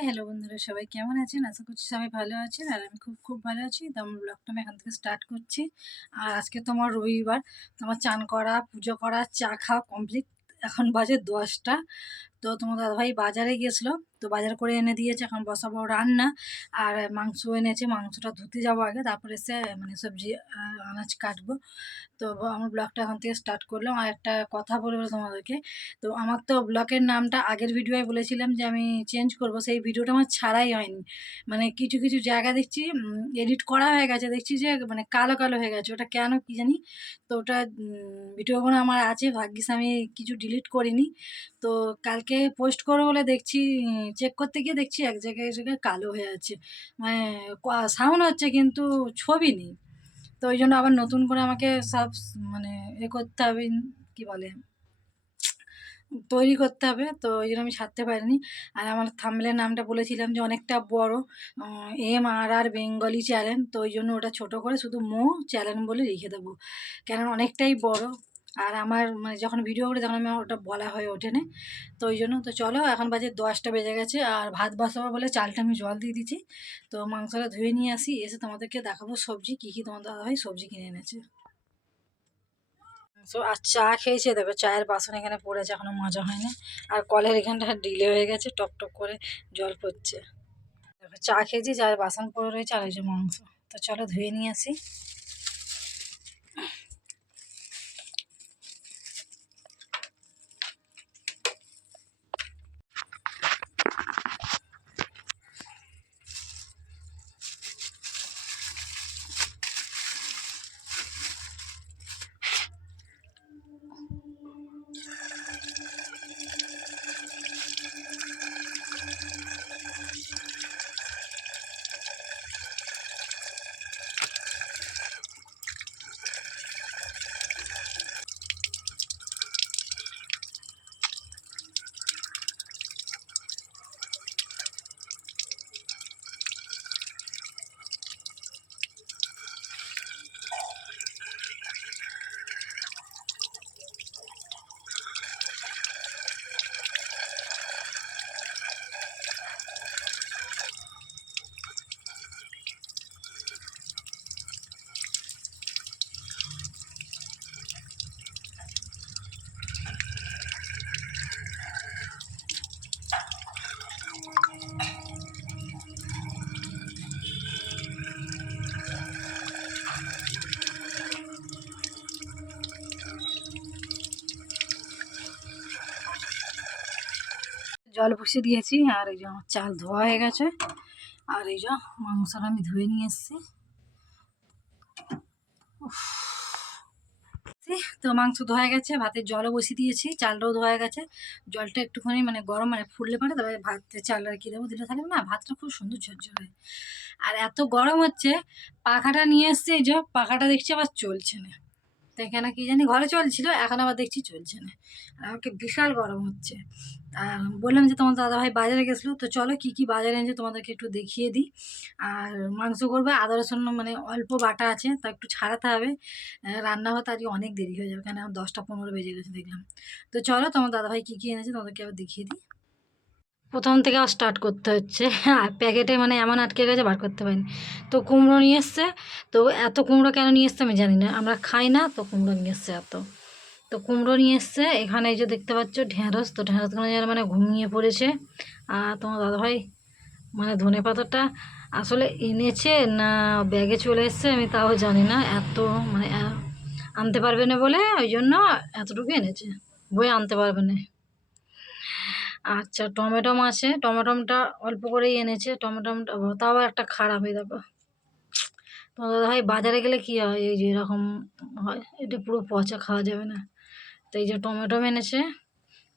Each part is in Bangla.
হাই হ্যালো বন্ধুরা, সবাই কেমন আছেন? আশা করছি সবাই ভালো আছেন। আর আমি খুব ভালো আছি। তো আমার ব্লগটা আমি এখান থেকে স্টার্ট করছি। আর আজকে তো আমার রবিবার, তো আমার চান করা, পুজো করা, চা খাওয়া কমপ্লিট। এখন বাজে 10টা। তো তোমার দাদাভাই বাজারে গিয়েছিলো, তো বাজার করে এনে দিয়েছে। এখন বসাবো রান্না। আর মাংস এনেছে, মাংসটা ধুতে যাবো আগে, তারপরে এসে মানে সবজি আনাজ কাটবো। তো আমার ব্লগটা এখন থেকে স্টার্ট করলাম। আর একটা কথা বলবো তোমাদেরকে। তো আমার তো ব্লগের নামটা আগের ভিডিওয় বলেছিলাম যে আমি চেঞ্জ করব, সেই ভিডিওটা আমার ছাড়াই হয়নি। মানে কিছু কিছু জায়গা দেখছি এডিট করা হয়ে গেছে, দেখছি যে মানে কালো কালো হয়ে গেছে। ওটা কেন কি জানি। তো ওটা ভিডিওগুলো আমার আছে, ভাগ্যিস আমি কিছু ডিলিট করিনি। তো কালকে পোস্ট করবো বলে দেখছি, চেক করতে গিয়ে দেখছি এক জায়গায় জায়গায় কালো হয়ে আছে। মানে সাউন্ড হচ্ছে কিন্তু ছবি নেই। তো ওই জন্য আবার নতুন করে আমাকে সব মানে করতে হবে, কি বলে, তৈরি করতে হবে। তো ওই জন্য আমি ছাড়তে পারিনি। আর আমার থাম্বনেলের নামটা বলেছিলাম যে অনেকটা বড়, MRR বেঙ্গলি চ্যানেল। তো ওই জন্য ওটা ছোট করে শুধু চ্যানেল বলে লিখে দেবো, কেন অনেকটাই বড়। আর আমার মানে যখন ভিডিও করি তখন আমি ওটা বলা হয়ে ওঠেনি। তো ওই জন্য তো চলো, এখন বাজে 10টা বেজে গেছে। আর ভাত বসাবো বলে চালটা আমি জল দিয়ে দিচ্ছি। তো মাংসটা ধুয়ে নিয়ে আসি, এসে তোমাদেরকে দেখাবো সবজি কী কী তোমার দাদাভাই সবজি কিনে এনেছে। তো আর চা খেয়েছে, দেখো চায়ের বাসন এখানে পড়েছে, এখনো মাজা হয়নি। আর কলের এখানটা ডিলে হয়ে গেছে, টপ টপ করে জল পড়ছে। দেখো চা খেয়েছি, চায়ের বাসন পড়ে রয়েছে, আর এই যে মাংস। তো চলো ধুয়ে নিয়ে আসি। জল বসিয়ে দিয়েছি। আর এই যে আমার চাল ধোয়া হয়ে গেছে। আর এই যে মাংসটা আমি ধুয়ে নিয়ে এসেছি। তো মাংস ধোয়া গেছে, ভাতের জলও বসিয়ে দিয়েছি, চালটাও ধোয়া গেছে। জলটা একটুখানি মানে গরম, মানে ফুললে পারে তবে ভাতের চাল আর কি দেবো, দিলে থাকবে না, ভাতটা খুব সুন্দর ঝরঝরে। আর এত গরম হচ্ছে, পাখাটা নিয়ে এসছে, এই যে পাখাটা দেখছি আবার চলছে না। তো এখানে কি জানি ঘরে চলছিল, এখন আবার দেখছি চলছে না। আর আমাকে বিশাল গরম হচ্ছে। আর বললাম যে তোমার দাদাভাই বাজারে গেছিলো, তো চলো কি কি বাজারে এনেছে তোমাদেরকে একটু দেখিয়ে দিই। আর মাংস করবে, আদা রসুন মানে অল্প বাটা আছে, তা একটু ছাড়াতে হবে। রান্না হতে আজকে অনেক দেরি হয়ে যাবে, কেন 10টা 15 বেজে গেছে দেখলাম। তো চলো তোমার দাদাভাই কী কী এনেছে তোমাদেরকে আবার দেখিয়ে দিই। প্রথম থেকে আবার স্টার্ট করতে হচ্ছে। আর প্যাকেটে মানে এমন আটকে গেছে, বার করতে পারিনি। তো কুমড়ো নিয়ে এসছে। তো এত কুমড়ো কেন নিয়ে এসছে আমি জানি না, আমরা খাই না, তো কুমড়ো নিয়ে এসছে এত। তো কুমড়ো নিয়ে এসছে। এখানে এই যে দেখতে পাচ্ছ ঢ্যাঁড়স, তো ঢ্যাঁড়সগুলো যেন মানে ঘুমিয়ে পড়েছে। আর তোমার দাদাভাই মানে ধনে পাতাটা আসলে এনেছে না ব্যাগে চলে এসছে আমি তাও জানি না। এত মানে আনতে পারবে না বলে ওই জন্য এতটুকু এনেছে, বয়ে আনতে পারবে না। আচ্ছা, টমেটো আছে, টমেটোটা অল্প করেই এনেছে। টমেটোটা তাও একটা খারাপ হয়ে যাবে। তো দাদাভাই বাজারে গেলে কি হয়, এই যে এরকম হয়, এটা পুরো পচা, খাওয়া যাবে না। তো এই যে টমেটো এনেছে,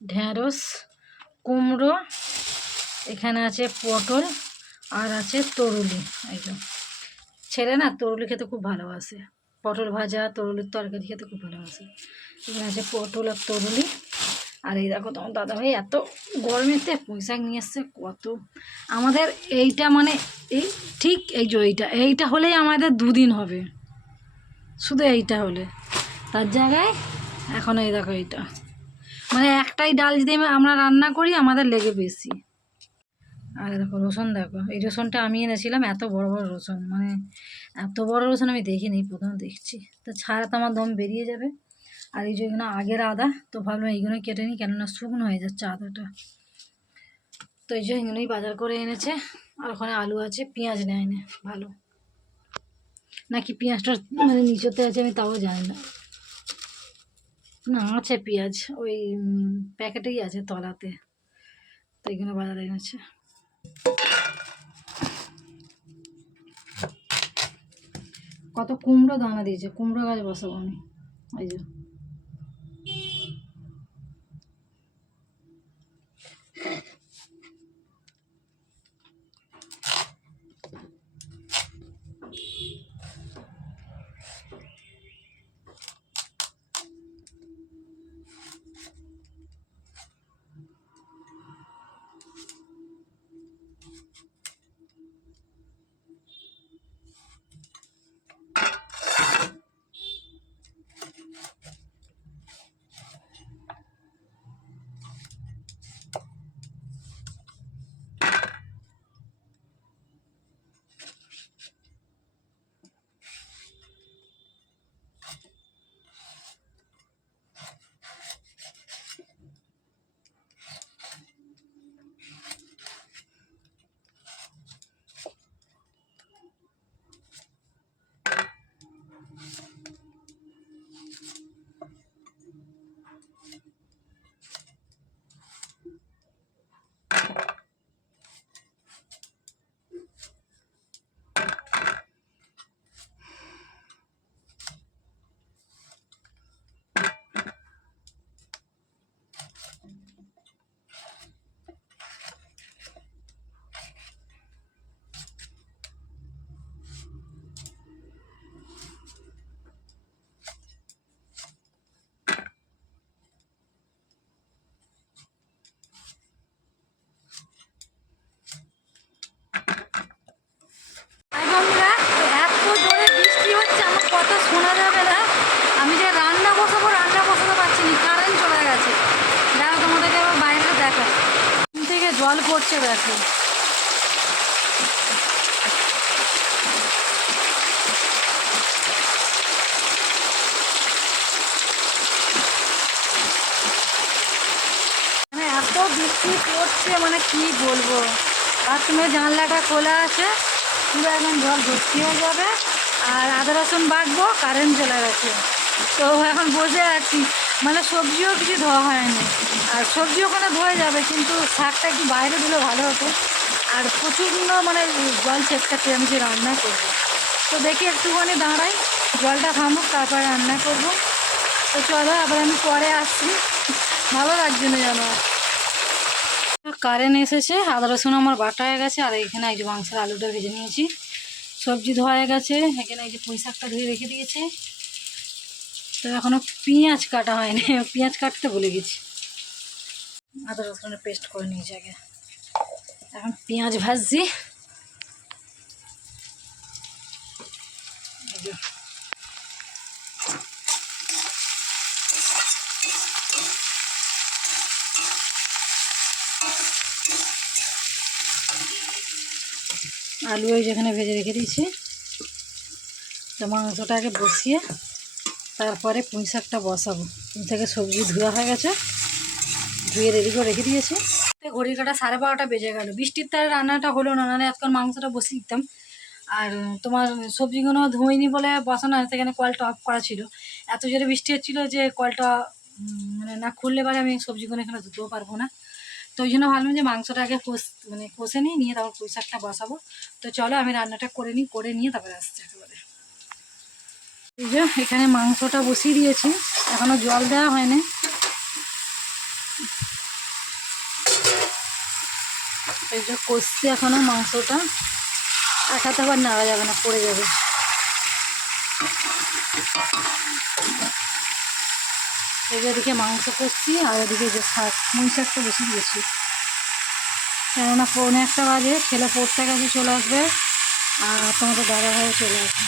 ঢ্যাঁড়স, কুমড়ো, এখানে আছে পটল, আর আছে তরুলি। এই যে ছেলে না তরুলি খেতে খুব ভালোবাসে, পটল ভাজা, তরুলির তরকারি খেতে খুব ভালোবাসে। এখানে আছে পটল আর তরুলি। আর এই দেখো তোমার দাদাভাই এত গরমেতে পুঁই শাক নিয়ে এসছে কত। আমাদের এইটা মানে এই ঠিক এই যে এইটা হলেই আমাদের 2 দিন হবে, শুধু এইটা হলে। তার জায়গায় এখন এই দেখো এইটা, মানে একটাই ডাল যদি আমরা রান্না করি আমাদের লেগে বেশি। আর দেখো রসুন, দেখো এই রসুনটা আমি এনেছিলাম, এত বড় বড় রসুন, মানে এত বড় রসুন আমি দেখিনি, প্রথম দেখছি। তো ছাড়া তো আমার দম বেরিয়ে যাবে। আর এই যে এখানে আগের আদা, তো ভাবলাম এইগুলো কেটে নিই, কেননা শুকনো হয়ে যাচ্ছে আদাটা। তো এই যে এগুলোই বাজার করে এনেছে। আর ওখানে আলু আছে, পেঁয়াজ নেয়নি, ভালো নাকি পেঁয়াজটা মানে নিচেতে আছে আমি তাও জানি না। না, আছে পেঁয়াজ, ওই প্যাকেটেই আছে তলাতে। তো এখানে বাজারে এনেছে। কত কুমড়ো দানা দিয়েছে, কুমড়ো গাছ বসাবো আমি। ওই যে বন্ধুরা, তো এত জোরে বৃষ্টি হচ্ছে, আমার কথা শোনা যাবে না। আমি যে রান্না বসাবো, রান্না বসাতে পারছি না, কারেন্ট চলে গেছে। দেখো তোমাদেরকে আবার বাইরে দেখায়, থেকে জল পড়ছে দেখো। মানে এত বৃষ্টি পড়ছে, মানে কি বলবো। আর তুমি জানলাটা খোলা আছে, পুরো একদম জল ভর্তি হয়ে যাবে। আর আদা রসুন বাটবো, কারেন্ট চলে গেছে। তো এখন বসে আছি, মানে সবজিও কিছু ধোয়া হয়নি। আর সবজি ওখানে ধোয়া যাবে, কিন্তু শাকটা একটু বাইরে দিলে ভালো হতো। আর প্রচণ্ড মানে জল ছেপটাতে আমি যে রান্না করবো। তো দেখি একটুখানি দাঁড়াই, জলটা থামুক, তারপরে রান্না করব। তো চলো, আবার আমি পরে আসছি, ভালো লাগছে না জানো। কারেন্ট এসেছে, আদা রসুন আমার বাটা হয়ে গেছে। আর এখানে এই যে মাংসের আলুটা ভেজে নিয়েছি, সবজি ধোয়া হয়ে গেছে। এখানে এই যে পুঁই শাকটা ধুয়ে রেখে দিয়েছে। তো এখনও পেঁয়াজ কাটা হয়নি, পেঁয়াজ কাটতে ভুলে গেছি। আদা রসুনের পেস্ট করে নিয়েছি আগে, এখন পেঁয়াজ ভাজছি। আলু ওই যেখানে ভেজে রেখে দিয়েছি। তো মাংসটা আগে বসিয়ে তারপরে পুঁই শাকটা বসাবো। পুঁই থেকে সবজি ধোয়া হয়ে গেছে, ধুয়ে রেডি করে রেখে দিয়েছি। ঘড়ির কাটা 12:30 বেজে গেল। বৃষ্টির তার রান্নাটা হলো না, নাহলে আজকাল মাংসটা বসিয়ে দিতাম। আর তোমার সবজিগুলো ধুইনি বলে বসানো, সেখানে কলটা অফ করা ছিল। এত জোরে বৃষ্টি হচ্ছিলো যে কলটা মানে না খুললে পরে আমি সবজিগুলো এখানে ধুতেও পারবো না। তো ওই জন্য ভাবলাম যে মাংসটা আগে কষে নিই, নিয়ে তারপর পুঁই শাকটা বসাবো। তো চলো আমি রান্নাটা করে নিই, করে নিয়ে তারপরে আসছি একেবারে। এই যে এখানে মাংসটা বসিয়ে দিয়েছি, এখনও জল দেওয়া হয়নি। এই যে কষছি এখনও মাংসটা, এক হাতে আবার নাড়া যাবে না, পড়ে যাবে। এই যে এদিকে মাংস কষছি, আর এদিকে যে শাক, পুঁই শাকটা বসিয়ে দিয়েছি। কেননা 1:45 বাজে, ছেলে পড়তে গেছে, চলে আসবে। আর তোমাদের দাদা ভাইও চলে আসবে।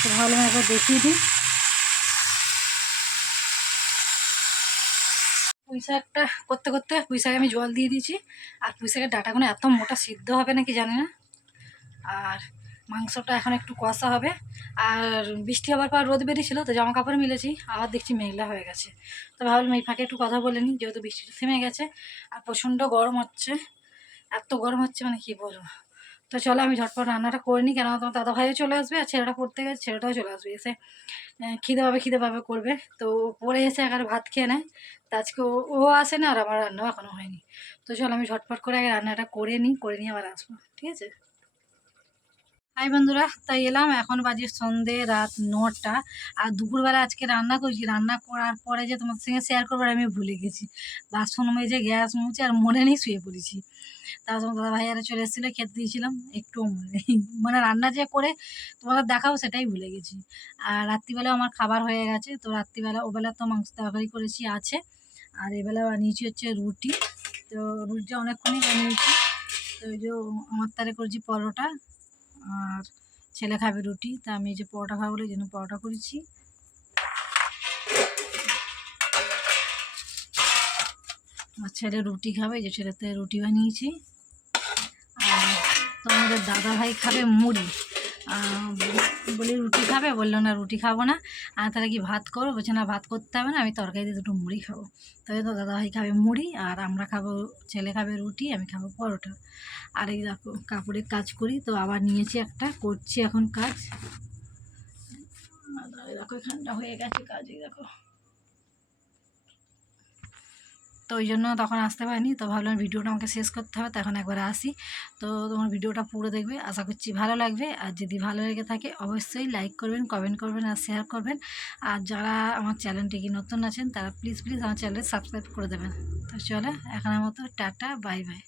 তো ভালো একবার দেখিয়ে দিই। পুঁই শাকটা করতে করতে পুঁই শাকে আমি জল দিয়ে দিয়েছি। আর পুঁই শাকের ডাঁটাগুলো এত মোটা সিদ্ধ হবে নাকি জানি না। আর মাংসটা এখন একটু কষা হবে। আর বৃষ্টি হওয়ার পর রোদ বেরিয়েছিল, তো জামা কাপড় মিলেছি, আবার দেখছি মেঘলা হয়ে গেছে। তো ভাবলাম এই ফাঁকে একটু কথা বলে নিই, যেহেতু বৃষ্টিটা থেমে গেছে। আর প্রচণ্ড গরম হচ্ছে, এত গরম হচ্ছে মানে কী বলবো। তো চলো আমি ঝটপট রান্নাটা করে নিই, কেন তোমার দাদা ভাইও চলে আসবে, আর ছেলেটা পড়তে গেছে, ছেলেটাও চলে আসবে। এসে খিদে পাবে করবে, তো পরে এসে একার ভাত খেয়ে নেয়। তো আজকে ও আসে না, আর আমার রান্নাও এখনও হয়নি। তো চলো আমি ঝটপট করে আগে রান্নাটা করে নিই আবার আসবো, ঠিক আছে। হাই বন্ধুরা, তাই এলাম, এখন বাজে সন্ধে রাত 9টা। আর দুপুরবেলা আজকে রান্না করছি, রান্না করার পরে যে তোমার সঙ্গে শেয়ার করবার আমি ভুলে গেছি। বাসন মেজে গ্যাস মুছে আর মনে নেই, শুয়ে পড়েছি। তারপর তোমার দাদা ভাইয়ারা চলে এসেছিলো, খেতে দিয়েছিলাম, একটুও মনে নেই। মানে রান্না যে করে তোমাদের দেখাবো সেটাই ভুলে গেছি। আর রাত্রিবেলাও আমার খাবার হয়ে গেছে, তো রাত্রিবেলা ওবেলা তো মাংস তরকারি করেছি আছে। আর এবেলা বানিয়েছি হচ্ছে রুটি। তো রুটিটা অনেকক্ষণই বানিয়েছি। তো এই যে আমার তারে করেছি পরোটা, আর ছেলে খাবে রুটি, তা আমি এই যে পরোটা খাবো বলে এই জন্য পরোটা করেছি। আমার ছেলে রুটি খাবে, এই যে ছেলেতে রুটি বানিয়েছি। আর তোমাদের দাদা ভাই খাবে মুড়ি। বলি রুটি খাবে, বললো না রুটি খাবো না। আর তাহলে কি ভাত করো, বলছে না ভাত করতে হবে না, আমি তরকারি দিয়ে দুটো মুড়ি খাবো। তবে তো দাদা ভাই খাবে মুড়ি, আর আমরা খাবো, ছেলে খাবে রুটি, আমি খাবো পরোটা। আর এই দেখো কাপড়ের কাজ করি, তো আবার নিয়েছি একটা, করছি এখন কাজ। দেখো এখানটা হয়ে গেছে কাজ, এই দেখো। তো ওই জন্য তখন আসতে পারিনি, তো ভাবলাম ভিডিওটা আমাকে শেষ করতে হবে, তখন একবার আসি। তো তোমার ভিডিওটা পুরো দেখবে, আশা করছি ভালো লাগবে। আর যদি ভালো লেগে থাকে অবশ্যই লাইক করবেন, কমেন্ট করবেন আর শেয়ার করবেন। আর যারা আমার চ্যানেলটিকে নতুন আছেন তারা প্লিজ আমার চ্যানেলটি সাবস্ক্রাইব করে দেবেন। তো চলো এখনের মতো টাটা, বাই বাই।